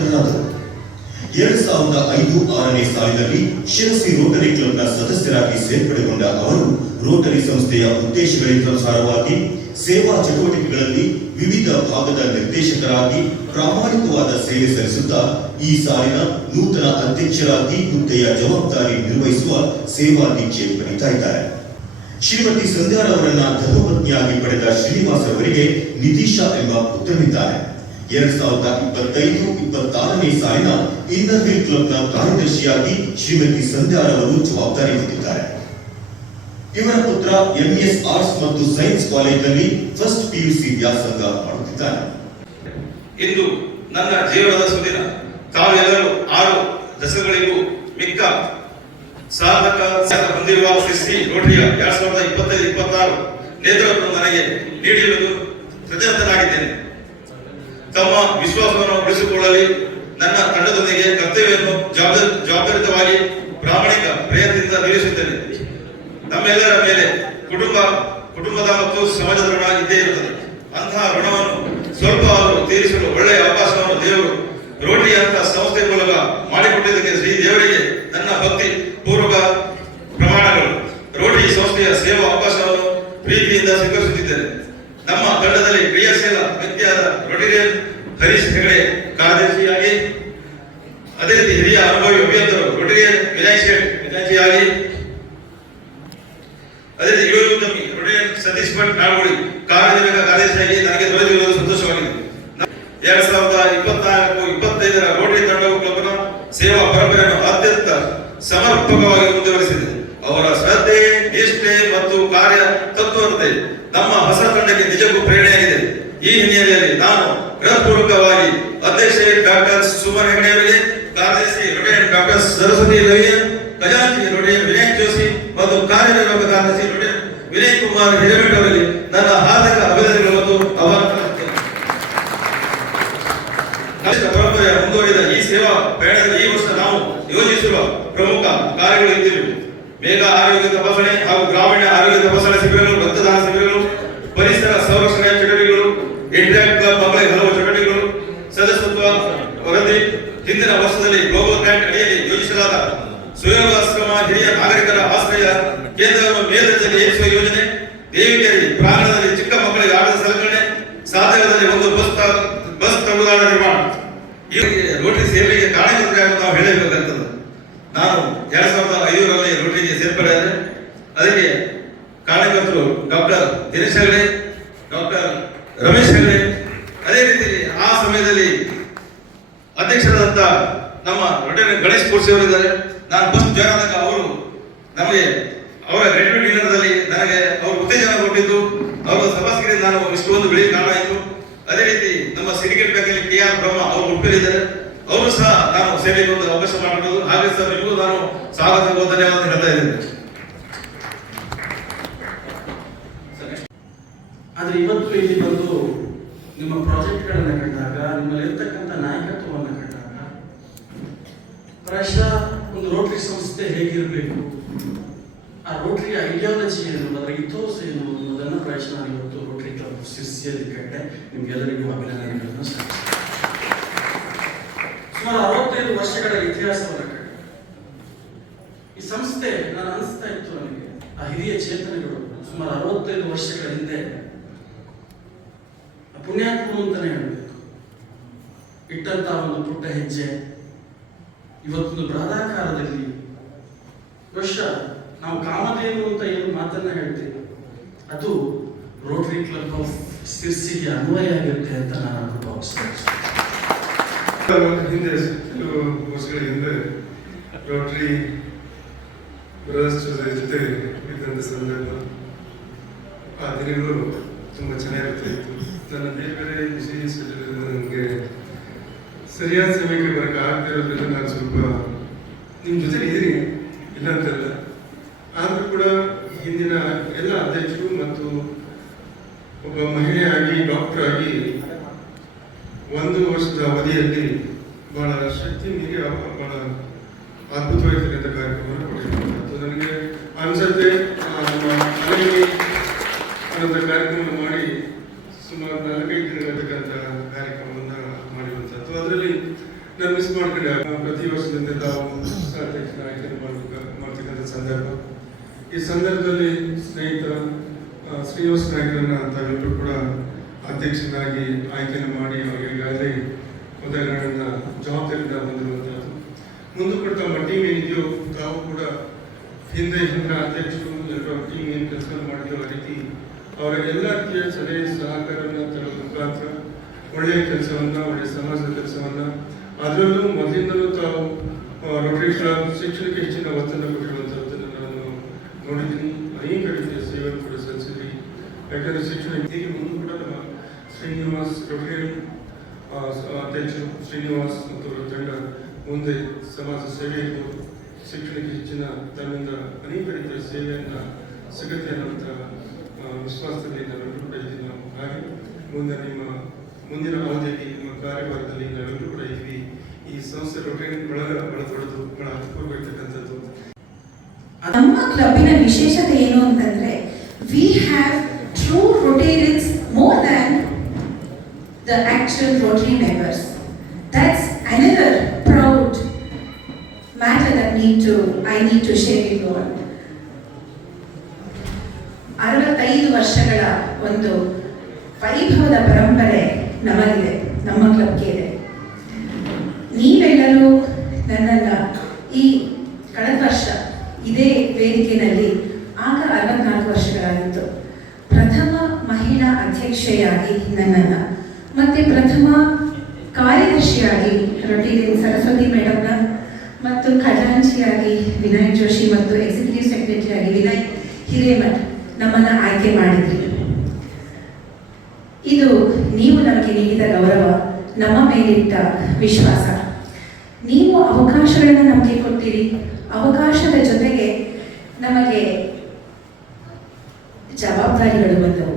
ಪಾತ್ರರಾದರು ಎರಡ್ ಸಾವಿರದ ಐದು ಆರನೇ ಸಾಲಿನಲ್ಲಿ ಶಿರಸಿ ರೋಟರಿ ಕ್ಲಬ್ನ ಸದಸ್ಯರಾಗಿ ಸೇರ್ಪಡೆಗೊಂಡ ಅವರು ರೋಟರಿ ಸಂಸ್ಥೆಯ ಉದ್ದೇಶಗಳಿಗನುಸಾರವಾಗಿ ಸೇವಾ ಚಟುವಟಿಕೆಗಳಲ್ಲಿ ವಿವಿಧ ಭಾಗದ ನಿರ್ದೇಶಕರಾಗಿ, ಪ್ರಾಮಾಣಿಕವಾದ ಸೇವೆ ಸಲ್ಲಿಸುತ್ತಾ ಈ ಸಾಲಿನ ನೂತನ ಅಧ್ಯಕ್ಷರಾಗಿ ಹುದ್ದೆಯ ಜವಾಬ್ದಾರಿ ನಿರ್ವಹಿಸುವ ಸೇವಾ ದೀಕ್ಷೆ ಪಡಿತಾ ಇದ್ದಾರೆ. ಶ್ರೀಮತಿ ಸಂಧ್ಯಾರವರನ್ನ ಧರ್ಮಪತ್ನಿಯಾಗಿ ಪಡೆದ ಶ್ರೀನಿವಾಸ್ ಅವರಿಗೆ ನಿತೀಶಾ ಎಂಬ ಪುತ್ರನಿದ್ದಾರೆ ಎರಡ್ ಸಾವಿರದ ಇಪ್ಪತ್ತೈದು, ಇಪ್ಪತ್ತಾರನೇ ಸಾಲಿನ ಇನ್ನರ್ ವೀಲ್ ಕ್ಲಬ್ನ ಕಾರ್ಯದರ್ಶಿಯಾಗಿ ಶ್ರೀಮತಿ ಸಂಧ್ಯಾರವರು ಜವಾಬ್ದಾರಿ ಹೊಂದಿದ್ದಾರೆ. ಇವರ ಪುತ್ರ ಎಂಎಸ್ ಆರ್ಟ್ಸ್ ಮತ್ತು ಸೈನ್ಸ್ ಕಾಲೇಜಿನಲ್ಲಿ ಫಸ್ಟ್ ಪಿಯುಸಿ ವ್ಯಾಸಂಗ ಮಾಡುತ್ತಿದ್ದಾರೆ. ಇಂದು ನನ್ನ ಜೀವನದ ಸುದಿನ. ತಾವೆಲ್ಲರೂ ಆರು ದಶಕಗಳಿಗೂ ಮಿಕ್ಕ ಸಾಧಕ ಹೊಂದಿರುವ ಸಿಸಿ ನೋಟ್ರಿಯ ಎರಡ್ ಸಾವಿರದ ಇಪ್ಪತ್ತೈದು, ಇಪ್ಪತ್ತಾರು ನೇತೃತ್ವ ನನಗೆ ನೀಡಿರುವುದು ಕೃತಜ್ಞನಾಗಿದ್ದೇನೆ ತಮ್ಮ ವಿಶ್ವಾಸವನ್ನು ಉಳಿಸಿಕೊಳ್ಳಲಿ. ನನ್ನ ತಂಡದೊಂದಿಗೆ ಕರ್ತವ್ಯವನ್ನು ಜವಾಬ್ದಾರಿ ಜವಾಬ್ದಾರಿತವಾಗಿ ಪ್ರಾಮಾಣಿಕ ಪ್ರಯತ್ನದಿಂದ ನಿಲ್ಲಿಸುತ್ತೇನೆ. ನಮ್ಮೆಲ್ಲರ ಮೇಲೆ ಕುಟುಂಬ, ಕುಟುಂಬದ ಮತ್ತು ಸಮಾಜದ ಋಣ ಇದ್ದೇ ಇರುತ್ತದೆ. ಅಂತಹ ಋಣವನ್ನು ಸ್ವಲ್ಪ ಆದರೂ ತೀರಿಸಲು ಒಳ್ಳೆಯ ಅವಕಾಶವನ್ನು ದೇವರು ರೋಟಿ ಅಂತ ಸಂಸ್ಥೆ ಮೂಲಕ ಮಾಡಿಕೊಟ್ಟಿದ್ದಕ್ಕೆ ಶ್ರೀ ದೇವರಿಗೆ ನನ್ನ ಭಕ್ತಿ ಪೂರ್ವಕ ಪ್ರಮಾಣಗಳು. ರೋಟಿ ಸಂಸ್ಥೆಯ ಸೇವಾ ಅವಕಾಶವನ್ನು ಪ್ರೀತಿಯಿಂದ ಸ್ವೀಕರಿಸುತ್ತಿದ್ದೇನೆ. ನಮ್ಮ ತಂಡದಲ್ಲಿ ಕ್ರಿಯಾಶೀಲ ಹರೀಶ್ ಹೆಗಡೆ ಕಾರ್ಯದರ್ಶಿಯಾಗಿ ಅದೇ ರೀತಿ ಹಿರಿಯ ಅನುಭವಿ ಅಭಿಯಂತರು ರೋಟರಿಯನ್ ವಿನಾಯಕ್ ಶೇಟ್ ಅದೇ ರೀತಿ ಯುವ ಉದ್ಯಮಿ ಸತೀಶ್ ಭಟ್ ಕಾರ್ಯನಿರ್ವಾಹಕ ಕಾರ್ಯದರ್ಶಿಯಾಗಿ ನನಗೆ ದೊರೆತಿರುವುದು ಸಂತೋಷವಾಗಿದೆ. ಎರಡ್ ಸಾವಿರದ ಇಪ್ಪತ್ನಾಲ್ಕು ಇಪ್ಪತ್ತೈದರ ರೋಟರಿ ತಂಡವು ಕ್ಲಬ್ನ ಸೇವಾ ಪರಂಪರೆಯನ್ನು ಅತ್ಯಂತ ಸಮರ್ಪಕವಾಗಿ ಮುಂದುವರಿಸಿದೆ. ಅವರ ಶ್ರದ್ಧೆ, ನಿಷ್ಠೆ ಮತ್ತು ಕಾರ್ಯ ತತ್ವರತೆ ನಮ್ಮ ಹೊಸ ತಂಡಕ್ಕೆ ನಿಜಕ್ಕೂ ಪ್ರೇರಣೆಯಾಗಿದೆ. ಈ ಹಿನ್ನೆಲೆಯಲ್ಲಿ ನಾನು ಹೃತ್ಪೂರ್ವಕವಾಗಿ ಅಧ್ಯಕ್ಷೆ ಡಾಕ್ಟರ್ ಸುಮನ್ ಅವರಿಗೆ, ಕಾರ್ಯದರ್ಶಿ ರೋಟರಿಯನ್ ಡಾಕ್ಟರ್ ಸರಸ್ವತಿ ರವಿಯ ಖಜಾಂಚಿ ರೋಡಿ ವಿನಯ್ ಜೋಶಿ ಮತ್ತು ಕಾರ್ಯನಿರ್ವಾಹಕ ಕಾರ್ಯದರ್ಶಿ ರೋಟರಿಯನ್ ವಿನಯ್ ಕುಮಾರ್ ಹಿರೇಮಠ ಅವರಿಗೆ ನನ್ನ ಹಾರ್ದಿಕ ಅಭಿನಂದನೆಗಳು ಮತ್ತು ಅವರ ಪರಂಪರೆಯ ಮುಂದುವರಿದ ಈ ಸೇವಾ ಪ್ರಯಾಣದಲ್ಲಿ ಈ ವರ್ಷ ನಾವು ಯೋಜಿಸಿರುವ ಪ್ರಮುಖ ಕಾರ್ಯಗಳು ಇದ್ದಿವೆ. ಮೇಘ ಆರೋಗ್ಯ ತಪಾಸಣೆ ಹಾಗೂ ಗ್ರಾಮೀಣ ಆರೋಗ್ಯ ತಪಾಸಣೆ ಶಿಬಿರಗಳು, ರಕ್ತದಾನ ಶಿಬಿರಗಳು, ಪರಿಸರ ಸಂರಕ್ಷಣೆ ಹಿಂದಿನ ವರ್ಷದಲ್ಲಿ ಗ್ಲೋಬಲ್ ಬ್ಯಾಂಕ್ ಅಡಿಯಲ್ಲಿ ಯೋಜಿಸಲಾದ ಸುಯೋಗಾಶ್ರಮ ಹಿರಿಯ ನಾಗರಿಕರ ಆಶ್ರಯ ಕೇಂದ್ರವನ್ನು ಮೇಲ್ದರ್ಜೆಗೆ ಏರಿಸುವ ಯೋಜನೆ, ದೇವಿಕೆರೆ ಪ್ರಾಂಗಣದಲ್ಲಿ ಚಿಕ್ಕ ಮಕ್ಕಳಿಗೆ ಆಟದ ಸಲಕರಣೆ ಸಾಧ್ಯವಾದಲ್ಲಿ ಒಂದು ಬಸ್ ಬಸ್ ತಂಗುದಾಣ ನಿರ್ಮಾಣ. ರೋಟರಿ ಸೇವೆಗೆ ಕಾರಣಕರ್ತರಾಗಿ ನಾವು ಹೇಳಬೇಕಾಗ್ತದೆ. ನಾನು ಎರಡ್ ಸಾವಿರದ ಐದರಲ್ಲಿ ರೋಟರಿಗೆ ಸೇರ್ಪಡೆಯಾದೆ ಅದಕ್ಕೆ ಕಾರ್ಯಕರ್ತರು ಡಾಕ್ಟರ್ ದಿನೇಶ್ ಹೆಗಡೆ, ಡಾಕ್ಟರ್ ರಮೇಶ್ ಹೆಗಡೆ, ಅದೇ ರೀತಿ ಆ ಸಮಯದಲ್ಲಿ ಅಧ್ಯಕ್ಷರಾದಂತ ನಮ್ಮ ರೋಟರಿ ಗಣೇಶ್ ಕೋರ್ಸಿ ಅವರಿದ್ದಾರೆ ನಾನು ಫಸ್ಟ್ ಜಾಯ್ನ್ ಆದಾಗ ಅವರು ನಮಗೆ ಅವರ ಗ್ರಾಜ್ಯುಯೇಟ್ ಡಿನ್ನರ್ದಲ್ಲಿ ನನಗೆ ಅವರು ಉತ್ತೇಜನ ಕೊಟ್ಟಿದ್ದು. ಅವರ ಸಭಾಸ್ಕರಿ ನಾನು ಇಷ್ಟೊಂದು ಬೆಳೆಯ ಕಾರಣ ಆಯಿತು. ಅದೇ ರೀತಿ ನಮ್ಮ ಸಿಂಡಿಕೇಟ್ ಬ್ಯಾಂಕಲ್ಲಿ ಕೆ ಆರ್ ಬ್ರಹ್ಮ ಅವರು ಉಡುಪಿಯಲ್ಲಿದ್ದಾರೆ ಅವರು ಸಹ ನಾನು ಸೇವೆಗೆ ಒಂದು ಅವಕಾಶ ಮಾಡಿಕೊಡೋದು ಹಾಗೆ ಸರ್, ನಿಮಗೂ ನಾನು ಸ್ವಾಗತ ಧನ್ಯವಾದ ಹೇಳ್ತಾ ಇದ್ದೇನೆ. ಆದರೆ ಇವತ್ತು ಇಲ್ಲಿ ಬಂದು ನಿಮ್ಮ ಪ್ರಾಜೆಕ್ಟ್ಗಳನ್ನು ಕಂಡಾಗ ನಿಮ್ಮಲ್ಲಿ ಇರ್ತಕ್ಕಂಥ ನಾಯಕತ್ವವನ್ನು ಕಂಡಾಗ ಪ್ರಾಯಶಃ ಒಂದು ರೋಟರಿ ಸಂಸ್ಥೆ ಹೇಗಿರಬೇಕು? ಆ ರೋಟರಿ ಐಡಿಯಾಲಜಿ ಏನು ಅದರ ಇಥೋಸ್ ಏನು ಅನ್ನೋದನ್ನು ಪ್ರಾಯಶಃ ನಾನು ಇವತ್ತು ರೋಟರಿ ಕ್ಲಬ್ ಸಿರ್ಸಿಯಲ್ಲಿ ಕಟ್ಟೆ. ನಿಮ್ಗೆಲ್ಲರಿಗೂ ಅಭಿನಂದನೆಗಳನ್ನು ಸುಮಾರು ಅರವತ್ತೈದು ವರ್ಷಗಳ ಇತಿಹಾಸವನ್ನು ಕಟ್ಟೆ. ಈ ಸಂಸ್ಥೆ, ನಾನು ಅನಿಸ್ತಾ ಇತ್ತು ನನಗೆ, ಆ ಹಿರಿಯ ಚೇತನಗಳು ಸುಮಾರು ಅರವತ್ತೈದು ವರ್ಷಗಳ ಹಿಂದೆ ಅಂತಲೇ ಅಂತಾನೆ ಹೇಳಬೇಕು. ಇಟ್ಟಂತ ಒಂದು ಪುಟ್ಟ ಹೆಜ್ಜೆ. ಇವತ್ತೊಂದು ಬೃಹದಾಕಾರದಲ್ಲಿ ವರ್ಷ, ನಾವು ಕಾಮಧೇನು ಅಂತ ಏನು ಮಾತನ್ನ ಹೇಳ್ತೀವಿ. ಅದು ರೋಟರಿ ಕ್ಲಬ್ ಆಫ್ ಸಿರ್ಸಿಗೆ ಅನ್ವಯ ಆಗಿರುತ್ತೆ ಅಂತ ನಾನು ಭಾವಿಸ್ತೇನೆ ಹಿಂದೆ, ಕೆಲವು ವರ್ಷಗಳ ಹಿಂದೆ ರೋಟರಿ ಜೊತೆ ಇದ್ದಂಥ ಸಂದರ್ಭ. ಆ ದಿನಗಳು ತುಂಬ ಚೆನ್ನಾಗಿರುತ್ತೆ. ನನ್ನ ಬೇರೆ ಬೇರೆ ವಿಷಯ ನನಗೆ ಸರಿಯಾದ ಸಮಯಕ್ಕೆ ಬರೋಕ್ಕೆ ಆಗ್ತಿರೋದ್ರಿಂದ ನಾನು ಸ್ವಲ್ಪ ನಿಮ್ಮ ಜೊತೆ ಇದ್ದೀನಿ, ಇಲ್ಲ ಅಂತಲ್ಲ. ಆದರೂ ಕೂಡ ಹಿಂದಿನ ಎಲ್ಲ ಅಧ್ಯಕ್ಷರು ಮತ್ತು ಒಬ್ಬ ಮಹಿಳೆಯಾಗಿ ಡಾಕ್ಟರ್ ಆಗಿ ಒಂದು ವರ್ಷದ ಅವಧಿಯಲ್ಲಿ ಬಹಳ ಶಕ್ತಿ ಮೀರಿ ಭಾಳ ಅದ್ಭುತವಾಗಿರ್ತಕ್ಕಂಥ ಕಾರ್ಯಕ್ರಮವನ್ನು ಕೊಟ್ಟಿದ್ದಾರೆ ನನಗೆ ಅನಿಸುತ್ತೆ. ನಮ್ಮ ಮನೆಯಲ್ಲಿ ಅನ್ನೋಂಥ ಕಾರ್ಯಕ್ರಮ ಸುಮಾರು ನಾಲ್ಕೈದು ದಿನ ಇರತಕ್ಕಂಥ ಕಾರ್ಯಕ್ರಮವನ್ನು ಮಾಡಿರುವಂಥದ್ದು ಅದರಲ್ಲಿ ನಾನು ಮಿಸ್ ಮಾಡ್ಕೊಂಡೆ. ಪ್ರತಿ ವರ್ಷದಿಂದ ತಾವು ಅಧ್ಯಕ್ಷರ ಆಯ್ಕೆ ಮಾಡ್ತಕ್ಕಂಥ ಸಂದರ್ಭ. ಈ ಸಂದರ್ಭದಲ್ಲಿ ಸ್ನೇಹಿತ ಶ್ರೀನಿವಾಸ ನಾಯ್ಕರನ್ನ ತಾವೆಲ್ಲರೂ ಕೂಡ ಅಧ್ಯಕ್ಷನಾಗಿ ಆಯ್ಕೆಯನ್ನು ಮಾಡಿ ಅವರಿಗೆ ಈಗಾಗಲೇ ಉದಾಹರಣೆಯಿಂದ ಜವಾಬ್ದಾರಿಯಿಂದ ಹೊಂದಿರುವಂತಹದ್ದು ಮುಂದೆ ಕೂಡ ತಮ್ಮ ಟೀಮ್ ಏನಿದೆಯೋ ತಾವು ಕೂಡ ಹಿಂದೆ ಹಿಂದಿನ ಅಧ್ಯಕ್ಷರು ಟೀಮ್ ಏನು ಕೆಲಸ ಮಾಡಿದೆಯೋ ಆ ರೀತಿ ಅವರ ಎಲ್ಲ ರೀತಿಯ ಸಲಹೆ ಸಹಕಾರವನ್ನು ತರುವ ಮುಖಾಂತರ ಒಳ್ಳೆಯ ಕೆಲಸವನ್ನು ಒಳ್ಳೆಯ ಸಮಾಜದ ಕೆಲಸವನ್ನು ಅದರಲ್ಲೂ ಮೊದಲಿಂದಲೂ ತಾವು ರೋಟರಿ ಕ್ಲಬ್ ಶಿಕ್ಷಣಕ್ಕೆ ಹೆಚ್ಚಿನ ಒತ್ತನ್ನು ಕೊಟ್ಟಿರುವಂಥದ್ದನ್ನು ನಾನು ನೋಡಿದ್ದೀನಿ. ಅನೇಕ ರೀತಿಯ ಸೇವೆ ಕೂಡ ಸಲ್ಲಿಸಿದ್ವಿ. ಯಾಕಂದ್ರೆ ಶಿಕ್ಷಣ ಹೀಗೆ ಮುಂದೆ ಕೂಡ ನಮ್ಮ ಶ್ರೀನಿವಾಸ್ ರೋಟರಿ ಅಧ್ಯಕ್ಷರು ಶ್ರೀನಿವಾಸ್ ಮತ್ತು ಅವರ ತಂಡ ಮುಂದೆ ಸಮಾಜ ಸೇವೆ ಇರ್ಬೋದು ಶಿಕ್ಷಣಕ್ಕೆ ಹೆಚ್ಚಿನ ತನ್ನಿಂದ ಅನೇಕ ರೀತಿಯ ಸೇವೆಯನ್ನ ಸಿಗುತ್ತೆ ಆ, ವಿಶ್ವಾಸದಲ್ಲಿ ನಾವೆಲ್ಲರೂ ಕೂಡ ಇದ್ದೀವಿ ಹಾಗೆ ಮುಂದೆ ನಿಮ್ಮ ಮುಂದಿನ ಅವಧಿಯಲ್ಲಿ ನಿಮ್ಮ ಕಾರ್ಯಭಾರದಲ್ಲಿ ನಾವೆಲ್ಲರೂ ಕೂಡ ಇದ್ವಿ ಈ ಸಂಸ್ಥೆ ರೊಟೇಟ್ ಒಳ ಬಹಳ ದೊಡ್ಡದು ಬಹಳ ಅರ್ಥಪೂರ್ವರ್ತಕ್ಕಂಥದ್ದು ನಮ್ಮ ಕ್ಲಬ್ಬಿನ ವಿಶೇಷತೆ ಏನು ಅಂತಂದ್ರೆ we have true Rotarians more than the actual Rotary members that's another proud matter that need to I need to share you all ಅರವತ್ತೈದು ವರ್ಷಗಳ ಒಂದು ವೈಭವದ ಪರಂಪರೆ ನಮಗಿದೆ, ನಮ್ಮ ಕ್ಲಬ್ಗೆ ಇದೆ. ನೀವೆಲ್ಲರೂ ನನ್ನನ್ನು ಈ ಕಳೆದ ವರ್ಷ ಇದೇ ವೇದಿಕೆಯಲ್ಲಿ ಆಗ ಅರವತ್ನಾಲ್ಕು ವರ್ಷಗಳಾಗಿತ್ತು. ಪ್ರಥಮ ಮಹಿಳಾ ಅಧ್ಯಕ್ಷೆಯಾಗಿ ನನ್ನನ್ನು, ಮತ್ತೆ ಪ್ರಥಮ ಕಾರ್ಯದರ್ಶಿಯಾಗಿ ರೊಟೀರಿಯನ್ ಸರಸ್ವತಿ ಮೇಡಮ್ನ, ಮತ್ತು ಖಜಾಂಚಿಯಾಗಿ ವಿನಾಯಕ್ ಜೋಶಿ ಮತ್ತು ಎಕ್ಸಿಕ್ಯೂಟಿವ್ ಸೆಕ್ರೆಟರಿಯಾಗಿ ವಿನಯ್ ಹಿರೇಮಠ್. ನಮ್ಮನ್ನು ಆಯ್ಕೆ ಮಾಡಿದ್ರಿ. ಇದು ನೀವು ನಮಗೆ ನೀಡಿದ ಗೌರವ, ನಮ್ಮ ಮೇಲಿಟ್ಟ ವಿಶ್ವಾಸ. ನೀವು ಅವಕಾಶಗಳನ್ನು ನಮಗೆ ಕೊಟ್ಟಿರಿ. ಅವಕಾಶದ ಜೊತೆಗೆ ನಮಗೆ ಜವಾಬ್ದಾರಿಗಳು ಬಂದವು.